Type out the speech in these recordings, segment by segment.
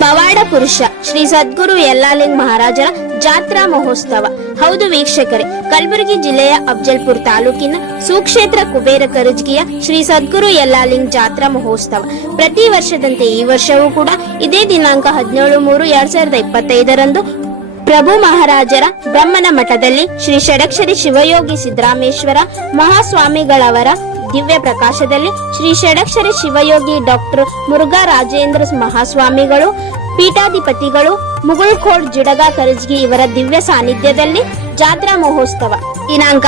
ಪವಾಡ ಪುರುಷ ಶ್ರೀ ಸದ್ಗುರು ಯಲ್ಲಾಲಿಂಗ್ ಮಹಾರಾಜರ ಜಾತ್ರಾ ಮಹೋತ್ಸವ. ಹೌದು ವೀಕ್ಷಕರೇ, ಕಲಬುರಗಿ ಜಿಲ್ಲೆಯ ಅಫಜಲ್ಪುರ ತಾಲೂಕಿನ ಸುಕ್ಷೇತ್ರ ಕುಬೇರ ಕರಜ್ಗಿಯ ಶ್ರೀ ಸದ್ಗುರು ಯಲ್ಲಾಲಿಂಗ್ ಜಾತ್ರಾ ಮಹೋತ್ಸವ ಪ್ರತಿ ವರ್ಷದಂತೆ ಈ ವರ್ಷವೂ ಕೂಡ ಇದೇ ದಿನಾಂಕ 17/3/2025 ಪ್ರಭು ಮಹಾರಾಜರ ಬ್ರಹ್ಮನ ಮಠದಲ್ಲಿ ಶ್ರೀ ಷಡಕ್ಷರಿ ಶಿವಯೋಗಿ ಸಿದ್ದರಾಮೇಶ್ವರ ಮಹಾಸ್ವಾಮಿಗಳವರ ದಿವ್ಯ ಪ್ರಕಾಶದಲ್ಲಿ ಶ್ರೀ ಷಡಕ್ಷರಿ ಶಿವಯೋಗಿ ಡಾಕ್ಟರ್ ಮುರುಘಾ ರಾಜೇಂದ್ರ ಮಹಾಸ್ವಾಮಿಗಳು ಪೀಠಾಧಿಪತಿಗಳು ಮುಗುಳ್ಕೋಡ್ ಜುಡಗ ಕರಜ್ಗಿ ಇವರ ದಿವ್ಯ ಸಾನ್ನಿಧ್ಯದಲ್ಲಿ ಜಾತ್ರಾ ಮಹೋತ್ಸವ ದಿನಾಂಕ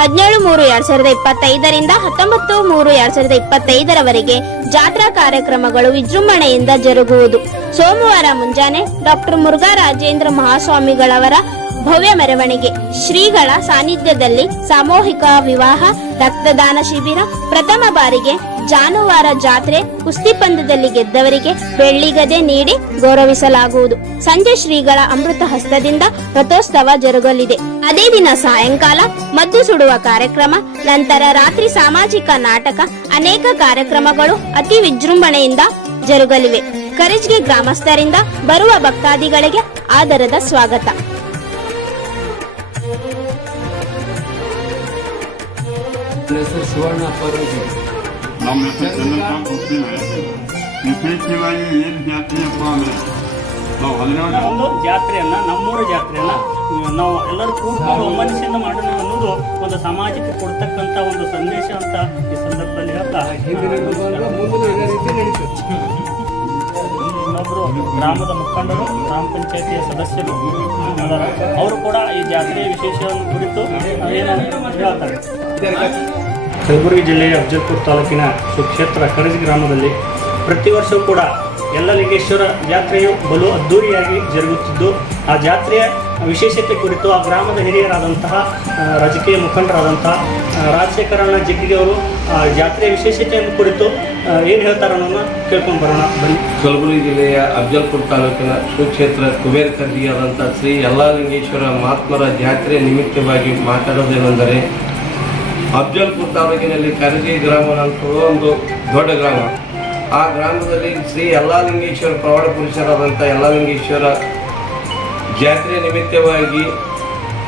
17/3/2025 19/3/2025 ಜಾತ್ರಾ ಕಾರ್ಯಕ್ರಮಗಳು ವಿಜೃಂಭಣೆಯಿಂದ ಜರುಗುವುದು. ಸೋಮವಾರ ಮುಂಜಾನೆ ಡಾಕ್ಟರ್ ಮುರುಘಾ ರಾಜೇಂದ್ರ ಮಹಾಸ್ವಾಮಿಗಳವರ ಭವ್ಯ ಮೆರವಣಿಗೆ, ಶ್ರೀಗಳ ಸಾನ್ನಿಧ್ಯದಲ್ಲಿ ಸಾಮೂಹಿಕ ವಿವಾಹ, ರಕ್ತದಾನ ಶಿಬಿರ, ಪ್ರಥಮ ಬಾರಿಗೆ ಜಾನುವಾರ ಜಾತ್ರೆ, ಕುಸ್ತಿ ಪಂದ್ಯದಲ್ಲಿ ಗೆದ್ದವರಿಗೆ ಬೆಳ್ಳಿಗದೆ ನೀಡಿ ಗೌರವಿಸಲಾಗುವುದು. ಸಂಜೆ ಶ್ರೀಗಳ ಅಮೃತ ಹಸ್ತದಿಂದ ರಥೋತ್ಸವ ಜರುಗಲಿದೆ. ಅದೇ ದಿನ ಸಾಯಂಕಾಲ ಮದ್ದು ಸುಡುವ ಕಾರ್ಯಕ್ರಮ, ನಂತರ ರಾತ್ರಿ ಸಾಮಾಜಿಕ ನಾಟಕ, ಅನೇಕ ಕಾರ್ಯಕ್ರಮಗಳು ಅತಿ ವಿಜೃಂಭಣೆಯಿಂದ ಜರುಗಲಿವೆ. ಕರಜ್ಗಿ ಗ್ರಾಮಸ್ಥರಿಂದ ಬರುವ ಭಕ್ತಾದಿಗಳಿಗೆ ಆದರದ ಸ್ವಾಗತ. ಒಂದು ಜಾತ್ರೆಯನ್ನ, ನಮ್ಮೂರ ಜಾತ್ರೆಯನ್ನ ನಾವು ಎಲ್ಲರೂ ಕೂಡಿಕೊಂಡು ಒಮ್ಮನಸ್ಸಿಂದ ಮಾಡೋಣ ಅನ್ನೋದು ಒಂದು ಸಮಾಜಕ್ಕೆ ಕೊಡ್ತಕ್ಕಂಥ ಒಂದು ಸಂದೇಶ ಅಂತ ಈ ಸಂದರ್ಭದಲ್ಲಿ ಹೇಳ್ತಾ, ಇನ್ನೊಬ್ರು ಗ್ರಾಮದ ಮುಖಂಡರು, ಗ್ರಾಮ ಪಂಚಾಯತಿಯ ಸದಸ್ಯರು ಅವರು ಕೂಡ ಈ ಜಾತ್ರೆಯ ವಿಶೇಷವನ್ನು ಕುರಿತು ಏನನ್ನು ಹೇಳ್ತಾರೆ. ಕಲಬುರಗಿ ಜಿಲ್ಲೆಯ ಅಫಜಲ್ಪುರ ತಾಲೂಕಿನ ಸುಕ್ಷೇತ್ರ ಕರಜ್ಗಿ ಗ್ರಾಮದಲ್ಲಿ ಪ್ರತಿ ವರ್ಷವೂ ಕೂಡ ಯಲ್ಲಲಿಂಗೇಶ್ವರ ಜಾತ್ರೆಯು ಬಲು ಅದ್ದೂರಿಯಾಗಿ ಜರುಗುತ್ತಿದ್ದು, ಆ ಜಾತ್ರೆಯ ವಿಶೇಷತೆ ಕುರಿತು ಆ ಗ್ರಾಮದ ಹಿರಿಯರಾದಂತಹ ರಾಜಕೀಯ ಮುಖಂಡರಾದಂತಹ ರಾಜಶೇಖರಣ್ಣ ಜಿಗ್ಗಿ ಅವರು ಜಾತ್ರೆಯ ವಿಶೇಷತೆಯನ್ನು ಕುರಿತು ಏನು ಹೇಳ್ತಾರೆ ಅನ್ನೋದನ್ನ ಕೇಳ್ಕೊಂಡು ಬರೋಣ ಬನ್ನಿ. ಕಲಬುರಗಿ ಜಿಲ್ಲೆಯ ಅಫಜಲ್ಪುರ ತಾಲೂಕಿನ ಸುಕ್ಷೇತ್ರ ಕುಬೇರ ಕರಜ್ಗಿಯಾದಂಥ ಶ್ರೀ ಯಲ್ಲಾಲಿಂಗೇಶ್ವರ ಮಹಾತ್ಮರ ಜಾತ್ರೆ ನಿಮಿತ್ತವಾಗಿ ಮಾತಾಡೋದೇನೆಂದರೆ, ಅಫಜಲ್ಪುರ ತಾಲೂಕಿನಲ್ಲಿ ಕರಜ್ಗಿ ಗ್ರಾಮ ಅಂತ ಒಂದು ದೊಡ್ಡ ಗ್ರಾಮ. ಆ ಗ್ರಾಮದಲ್ಲಿ ಶ್ರೀ ಯಲ್ಲಾಲಿಂಗೇಶ್ವರ ಪವಾಡ ಪುರುಷರಾದಂಥ ಯಲ್ಲಾಲಿಂಗೇಶ್ವರ ಜಾತ್ರೆ ನಿಮಿತ್ತವಾಗಿ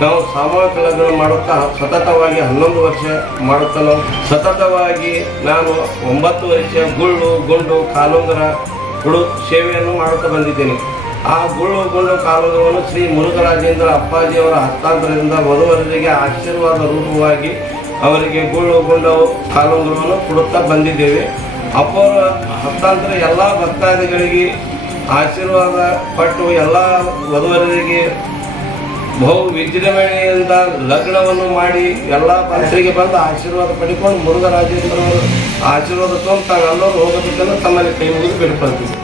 ನಾವು ಸಾಮೂಹಿಕ ಲಗ್ನ ಮಾಡುತ್ತಾ ಸತತವಾಗಿ 11 ವರ್ಷ ಮಾಡುತ್ತಾ ನಾವು ಸತತವಾಗಿ ನಾನು 9 ವರ್ಷ ಗುಳ್ಳು ಗುಂಡು ಕಾಲುಂಗರ ಕೊಡು ಸೇವೆಯನ್ನು ಮಾಡುತ್ತಾ ಬಂದಿದ್ದೇನೆ. ಆ ಗುಳ್ಳು ಗುಂಡು ಕಾಲುಂಗರವನ್ನು ಶ್ರೀ ಮುರುಘರಾಜೇಂದ್ರ ಅಪ್ಪಾಜಿಯವರ ಹಸ್ತಾಂತರದಿಂದ ವಧುವರರಿಗೆ ಆಶೀರ್ವಾದ ರೂಪವಾಗಿ ಅವರಿಗೆ ಗುಳ್ಳು ಗುಂಡು ಕಾಲುಂಗರವನ್ನು ಕೊಡುತ್ತಾ ಬಂದಿದ್ದೇವೆ. ಅಪ್ಪರ ಹಸ್ತಾಂತರ ಎಲ್ಲ ಭಕ್ತಾದಿಗಳಿಗೆ ಆಶೀರ್ವಾದ ಪಟ್ಟು ಎಲ್ಲ ವಧುವರರಿಗೆ ಬಹು ವಿಜೃಂಭಣೆಯಿಂದ ಲಗ್ನವನ್ನು ಮಾಡಿ ಎಲ್ಲ ಭಕ್ತರಿಗೆ ಬಂದು ಆಶೀರ್ವಾದ ಪಡೆದುಕೊಂಡು ಮುರುಘರಾಜೇಂದ್ರ ಅವರು ಆಶೀರ್ವಾದ ತಗೊಂಡು ತಾವೆಲ್ಲರೂ ಹೋಗಬೇಕನ್ನು ತಮ್ಮಲ್ಲಿ ಕೈ ಮುಗಿದು ಬೇಡಿಕೊಳ್ತೀವಿ.